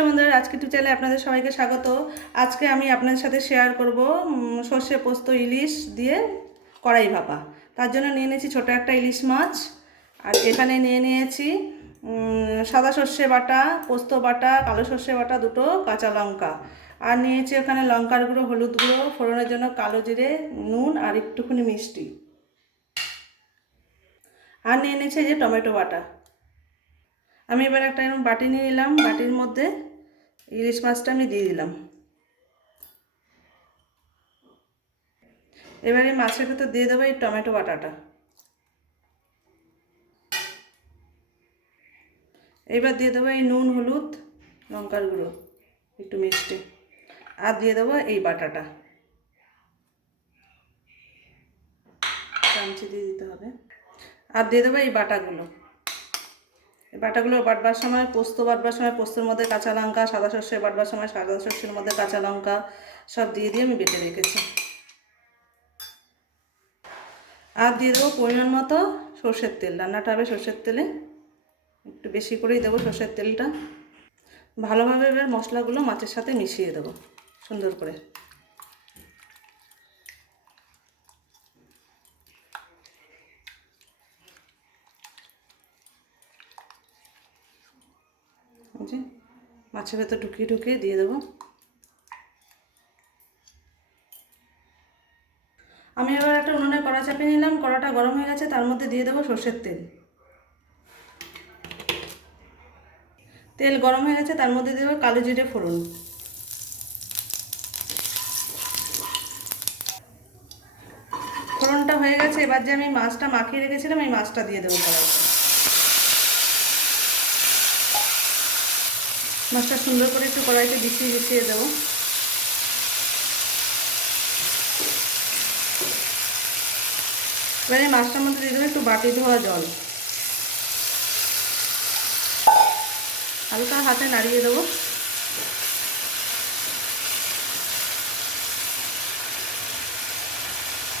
নমস্কার বন্ধুরা, আজকে টু চ্যানেলে আপনাদের সবাইকে স্বাগত। আজকে আমি আপনাদের সাথে শেয়ার করব সর্ষে পোস্ত ইলিশ দিয়ে কড়াই ভাপা। তার জন্য নিয়ে নিয়েছি ছোট একটা ইলিশ মাছ, আর এখানে নিয়ে নিয়েছি সাদা সর্ষে বাটা, পোস্ত বাটা, কালো সর্ষে বাটা, দুটো কাঁচা লঙ্কা। আর নিয়েছি ওখানে লঙ্কার গুঁড়ো, হলুদ গুঁড়ো, ফোড়নের জন্য কালো জিরে, নুন আর একটুখানি মিষ্টি। আর নিয়ে নিয়েছি যে টমেটো বাটা। আমি এবার একটা এরকম বাটি নিয়ে নিলাম, বাটির মধ্যে ইলিশ মাছটা আমি দিয়ে দিলাম। এবার মাছের ভেতর দিয়ে দেবো এই টমেটো বাটাটা। এবার দিয়ে দেবো এই নুন, হলুদ, লঙ্কার গুঁড়ো, একটু মিষ্টি। আর দিয়ে দেবো এই বাটাটা। চামচি দিয়ে দিতে হবে। আর দিয়ে দেবো এই বাটাগুলো। বাটাগুলো বাটবার সময়, পোস্ত বাটবার সময়, পোস্তর মধ্যে কাঁচা লঙ্কা, সাদা সর্ষে বাটবার সময়, সাদা সর্ষের মধ্যে কাঁচা লঙ্কা, সব দিয়ে দিয়ে আমি বেটে রেখেছি। আর দিয়ে দেবো পরিমাণ মতো সর্ষের তেল। রান্নাটা হবে সর্ষের তেলে। একটু বেশি করেই দেবো সর্ষের তেলটা। ভালোভাবে এবার মশলাগুলো মাছের সাথে মিশিয়ে দেবো, সুন্দর করে। এই যে মাছের ভেতর ঢুকিয়ে ঢুকিয়ে দিয়ে দেবো। আমি এবার একটা উনুনে কড়া চাপিয়ে নিলাম, কড়াটা গরম হয়ে গেছে, তার মধ্যে দিয়ে দেবো সর্ষের তেল। তেল গরম হয়ে গেছে, তার মধ্যে দেবো কালো জিরে ফোড়ন। ফোড়নটা হয়ে গেছে, এবার যে আমি মাছটা মাখিয়ে রেখেছিলাম, এই মাছটা দিয়ে দেবো কড়াইতে। মাছটা সুন্দর করে একটু কড়াইতে বিছিয়ে বিছিয়ে দেবো। এবারে মাছটার মধ্যে দিয়ে দেবো একটু বাটি ধোয়া জল। হালকা হাতে নাড়িয়ে দেবো।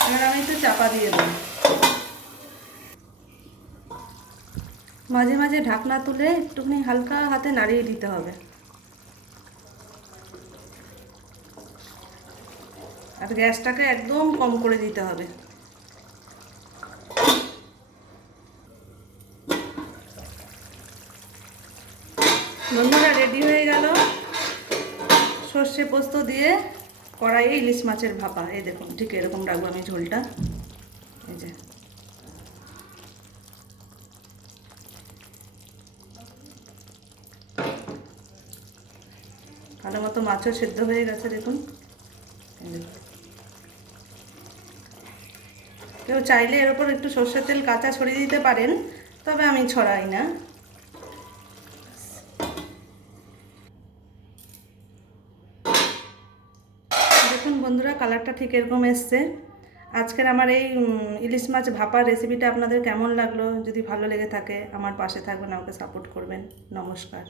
এবার আমি একটু চাপা দিয়ে দেবো। মাঝে মাঝে ঢাকনা তুলে একটুখানি হালকা হাতে নাড়িয়ে দিতে হবে। আর গ্যাসটাকে একদম কম করে দিতে হবে। বন্ধুরা, রেডি হয়ে গেল সর্ষে পোস্ত দিয়ে কড়াইয়ে ইলিশ মাছের ভাপা। এই দেখুন, ঠিক এরকম রাখব আমি ঝোলটা। এই যে। ভালো মতো মাছও সেদ্ধ হয়ে গেছে, দেখুন। কেউ চাইলে এর ওপর একটু সর্ষের তেল কাঁচা ছড়িয়ে দিতে পারেন, তবে আমি ছড়াই না। দেখুন বন্ধুরা, কালারটা ঠিক এরকম এসছে। আজকের আমার এই ইলিশ মাছ ভাপার রেসিপিটা আপনাদের কেমন লাগল? যদি ভালো লেগে থাকে, আমার পাশে থাকবেন, আমাকে সাপোর্ট করবেন। নমস্কার।